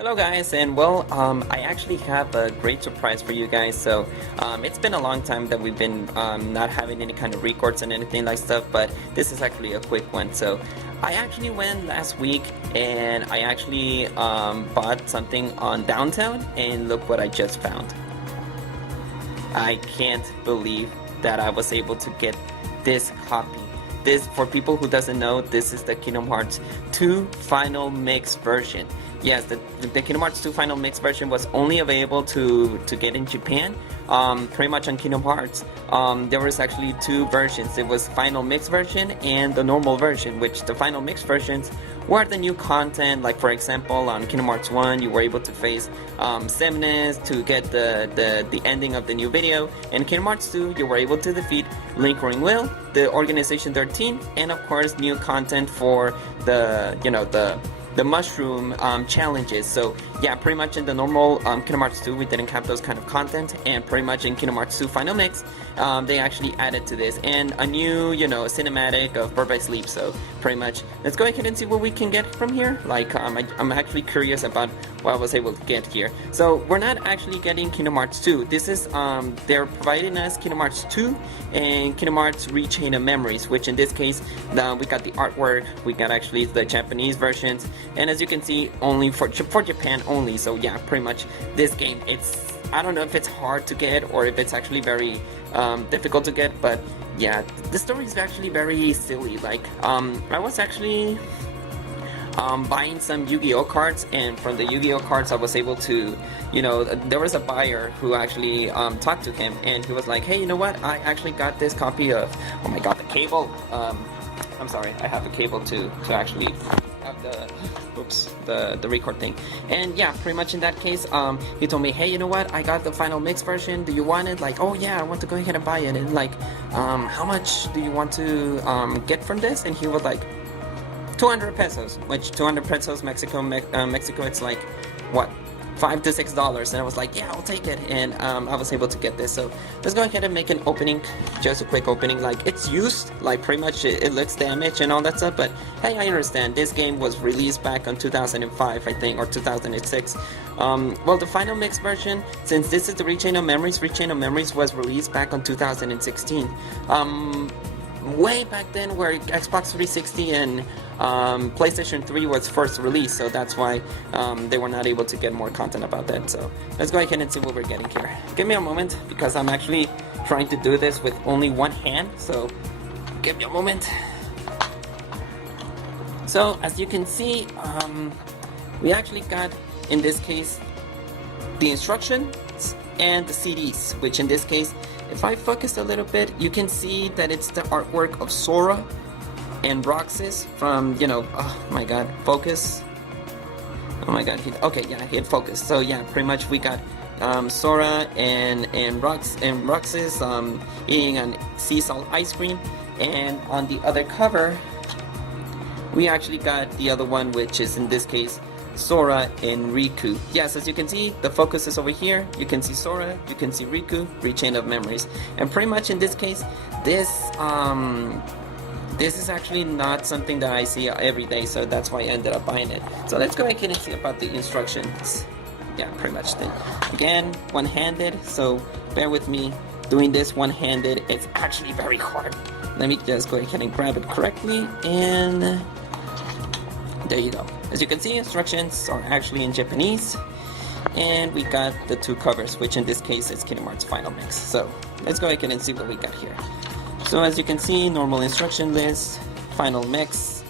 Hello guys, and I actually have a great surprise for you guys. It's been a long time that we've been not having any kind of records and anything like stuff, but this is actually a quick one. So I actually went last week and I actually bought something on downtown, and look what I just found. I can't believe that I was able to get this copy. This, for people who doesn't know, this is the Kingdom Hearts 2 Final Mix version. Yes, the Kingdom Hearts 2 Final Mix version was only available to get in Japan, pretty much on Kingdom Hearts. There was actually two versions. It was Final Mix version and the normal version, which the Final Mix versions were the new content. Like for example, on Kingdom Hearts 1, you were able to face Semnis to get the ending of the new video. In Kingdom Hearts 2, you were able to defeat Link Will, the Organization 13, and of course new content for the the mushroom challenges. So yeah, pretty much in the normal Kingdom Hearts 2 we didn't have those kind of content, and pretty much in Kingdom Hearts 2 Final Mix they actually added to this, and a new cinematic of Birth by Sleep. So pretty much let's go ahead and see what we can get from here. Like I'm actually curious about what I was able to get here. So we're not actually getting Kingdom Hearts 2. This is they're providing us Kingdom Hearts 2 and Kingdom Hearts Rechain of Memories, which in this case we got the artwork, we got actually the Japanese versions, and as you can see, only for Japan only. So yeah, pretty much this game, I don't know if it's hard to get or if it's actually very difficult to get, but yeah, the story is actually very silly. Like I was actually buying some Yu-Gi-Oh cards, and from the Yu-Gi-Oh cards I was able to, there was a buyer who actually talked to him, and he was like, hey, you know what, I actually got this copy of, oh my god, the cable, I'm sorry, I have a cable to actually have the record thing. And yeah, pretty much in that case, he told me, hey, you know what, I got the Final Mix version, do you want it? Like, oh yeah, I want to go ahead and buy it. And like, how much do you want to get from this? And he was like, 200 pesos, which 200 pesos Mexico, it's like, what, $5 to $6, and I was like, yeah, I'll take it, and I was able to get this. So let's go ahead and make an opening, just a quick opening. Like, it's used, like pretty much it looks damaged and all that stuff, but hey, I understand. This game was released back in 2005, I think, or 2006. Well, the Final Mix version, since this is the Rechain of Memories was released back in 2016. Way back then, where Xbox 360 and PlayStation 3 was first released, so that's why they were not able to get more content about that. So let's go ahead and see what we're getting here. Give me a moment, because I'm actually trying to do this with only one hand, so give me a moment. So as you can see, we actually got, in this case, the instructions and the CDs, which in this case, if I focus a little bit, you can see that it's the artwork of Sora and Roxas from, oh my god, focus. Oh my god, okay, yeah, hit focus. So yeah, pretty much we got Sora and Roxas eating an sea salt ice cream, and on the other cover, we actually got the other one, which is in this case Sora and Riku. Yes, as you can see, the focus is over here. You can see Sora, you can see Riku, Rechain of Memories. And pretty much in this case, this is actually not something that I see every day, so that's why I ended up buying it. So let's go ahead and see about the instructions. Yeah, pretty much thing. Again, one-handed, so bear with me. Doing this one-handed, it's actually very hard. Let me just go ahead and grab it correctly, and there you go. As you can see, instructions are actually in Japanese, and we got the two covers, which in this case is Kingdom Hearts Final Mix. So let's go ahead and see what we got here. So as you can see, normal instruction list, Final Mix,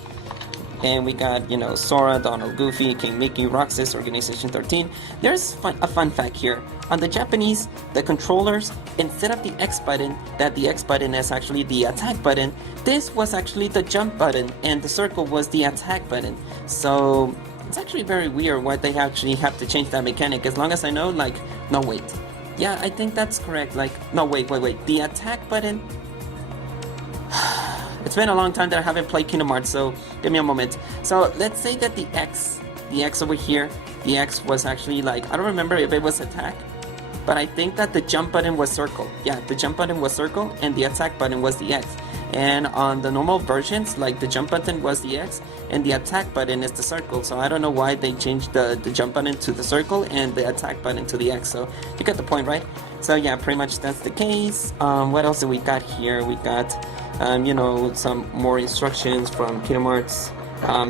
and we got, Sora, Donald, Goofy, King Mickey, Roxas, Organization 13. There's a fun fact here. On the Japanese, the controllers, instead of the X button, that the X button is actually the attack button, this was actually the jump button, and the circle was the attack button. So it's actually very weird why they actually have to change that mechanic. As long as I know, like, no wait. Yeah, I think that's correct. Like, no wait. The attack button. It's been a long time that I haven't played Kingdom Hearts, so give me a moment. So let's say that the X over here, the X was actually like, I don't remember if it was attack but I think that the jump button was circle. Yeah, the jump button was circle and the attack button was the X. And on the normal versions, like the jump button was the X and the attack button is the circle. So I don't know why they changed the jump button to the circle and the attack button to the X. So you get the point, right? So yeah, pretty much that's the case. What else do we got here? We got, you know, some more instructions from Kingdom Hearts.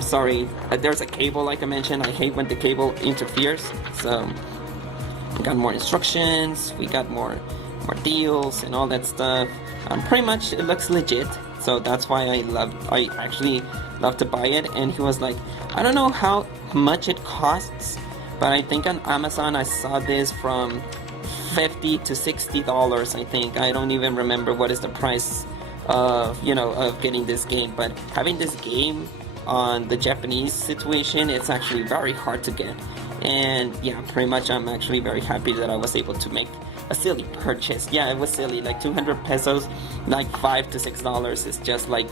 Sorry, there's a cable like I mentioned. I hate when the cable interferes. So we got more instructions. We got more deals and all that stuff. Pretty much it looks legit, so that's why I actually love to buy it. And he was like, I don't know how much it costs, but I think on Amazon I saw this from $50 to $60. I think, I don't even remember what is the price of, you know, of getting this game. But having this game on the Japanese situation, it's actually very hard to get. And yeah, pretty much I'm actually very happy that I was able to make a silly purchase. Yeah, it was silly, like 200 pesos, like $5 to $6 is just like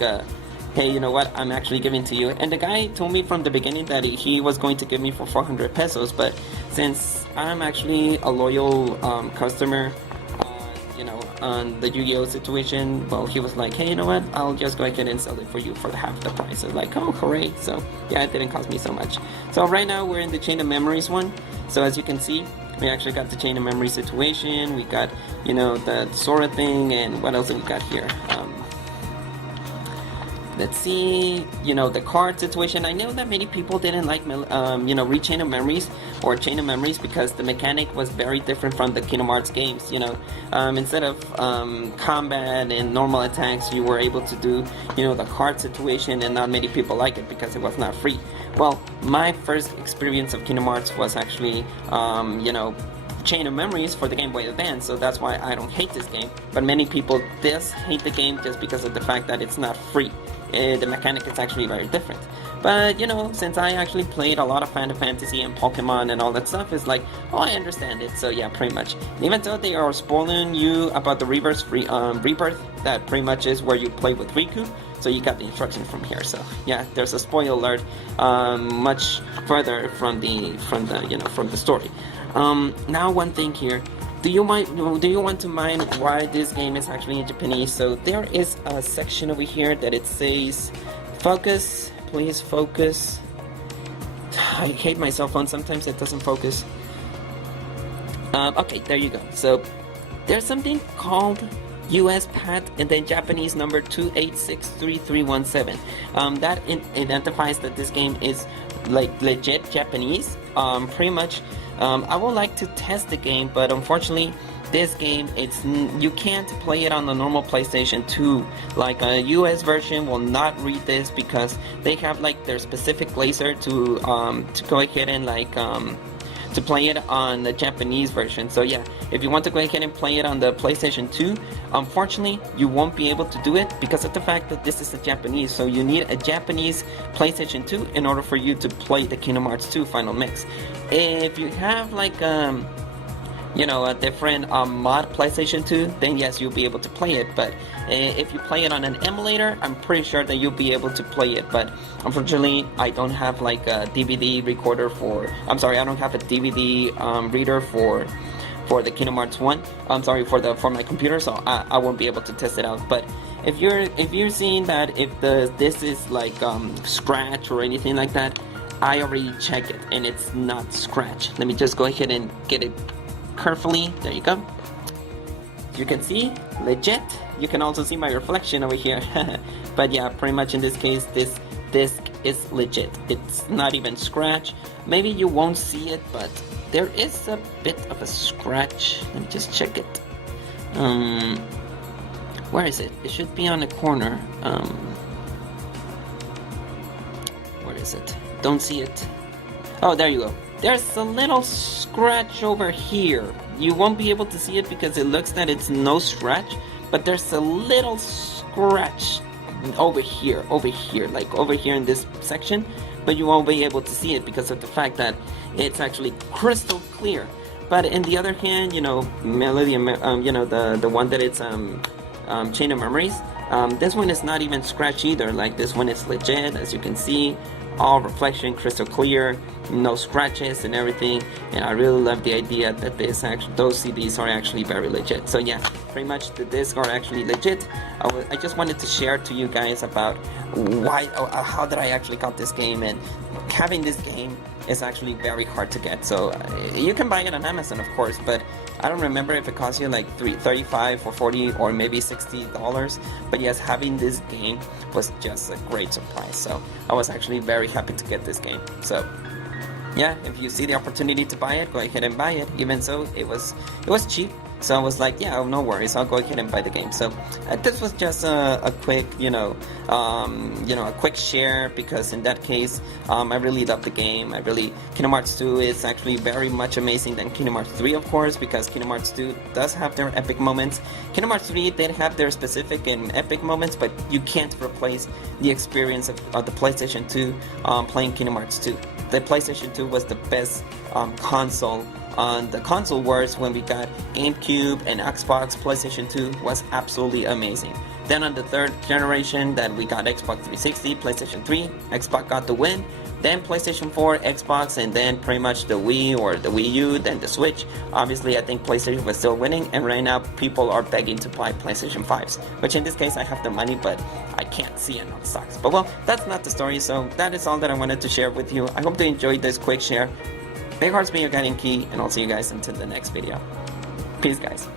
hey, you know what, I'm actually giving to you. And the guy told me from the beginning that he was going to give me for 400 pesos, but since I'm actually a loyal customer, you know, on the Yu-Gi-Oh situation, well, he was like, hey, you know what, I'll just go ahead and sell it for you for half the price. I was like, oh, hooray. So yeah, it didn't cost me so much. So right now we're in the Chain of Memories one. So as you can see, we actually got the Chain of Memory situation. We got, you know, the Sora thing, and what else do we got here? Let's see, you know, the card situation. I know that many people didn't like, you know, Chain of Memories or Chain of Memories because the mechanic was very different from the Kingdom Hearts games, you know. Instead of combat and normal attacks, you were able to do, you know, the card situation, and not many people like it because it was not free. Well, my first experience of Kingdom Hearts was actually, you know, Chain of Memories for the Game Boy Advance, so that's why I don't hate this game. But many people hate the game just because of the fact that it's not free. The mechanic is actually very different. But, you know, since I actually played a lot of Final Fantasy and Pokemon and all that stuff, it's like, oh, I understand it. So yeah, pretty much. Even though they are spoiling you about the Rebirth, that pretty much is where you play with Riku. So you got the instructions from here. So yeah, there's a spoiler alert much further from the story. Now one thing here. Do you want to mind why this game is actually in Japanese? So there is a section over here that it says, focus, please focus. I hate my cell phone, sometimes it doesn't focus. Okay, there you go. So there's something called US PAT and then Japanese number 2863317. That identifies that this game is like legit Japanese. Pretty much. I would like to test the game, but unfortunately, this game, you can't play it on the normal PlayStation 2. Like a US version will not read this because they have like their specific laser to go ahead and like to play it on the Japanese version. So yeah, if you want to go ahead and play it on the PlayStation 2, unfortunately, you won't be able to do it because of the fact that this is a Japanese. So you need a Japanese PlayStation 2 in order for you to play the Kingdom Hearts 2 Final Mix. If you have like you know, a different mod PlayStation 2, then yes, you'll be able to play it. But if you play it on an emulator, I'm pretty sure that you'll be able to play it. But unfortunately, I don't have like a DVD recorder I don't have a DVD reader for the Kingdom Hearts 1. For my computer, so I won't be able to test it out. But if you're seeing that this is like scratch or anything like that, I already checked it and it's not scratch. Let me just go ahead and get it carefully. There you go. You can see, legit. You can also see my reflection over here. But yeah, pretty much in this case, this disc is legit. It's not even scratch. Maybe you won't see it, but there is a bit of a scratch. Let me just check it. Where is it? It should be on the corner. Where is it? Don't see it. Oh, there you go. There's a little scratch over here. You won't be able to see it because it looks that it's no scratch, but there's a little scratch over here, like over here in this section, but you won't be able to see it because of the fact that it's actually crystal clear. But in the other hand, you know, Melody, you know, the one that it's Chain of Memories, this one is not even scratch either. Like this one is legit, as you can see. All reflection, crystal clear. no scratches and everything, and I really love the idea that those CDs are actually very legit. So yeah, pretty much the discs are actually legit. I just wanted to share to you guys about how that I actually got this game, and having this game is actually very hard to get. So you can buy it on Amazon, of course, but I don't remember if it costs you like $35 or $40 or maybe $60. But yes, having this game was just a great surprise. So I was actually very happy to get this game. So yeah, if you see the opportunity to buy it, go ahead and buy it. Even so, it was cheap. So I was like, yeah, no worries, I'll go ahead and buy the game. So this was just a quick, a quick share, because in that case, I really love the game. Kingdom Hearts 2 is actually very much amazing than Kingdom Hearts 3, of course, because Kingdom Hearts 2 does have their epic moments. Kingdom Hearts 3 did have their specific and epic moments, but you can't replace the experience of the PlayStation 2 playing Kingdom Hearts 2. The PlayStation 2 was the best console. On the console wars, when we got GameCube and Xbox, PlayStation 2 was absolutely amazing. Then on the third generation, that we got Xbox 360, PlayStation 3, Xbox got the win. Then PlayStation 4, Xbox, and then pretty much the Wii or the Wii U, then the Switch. Obviously, I think PlayStation was still winning, and right now people are begging to buy PlayStation 5s, which in this case I have the money, but I can't see it on the stocks. But well, that's not the story, so that is all that I wanted to share with you. I hope you enjoyed this quick share. Big hearts, be your guiding key, and I'll see you guys until the next video. Peace, guys.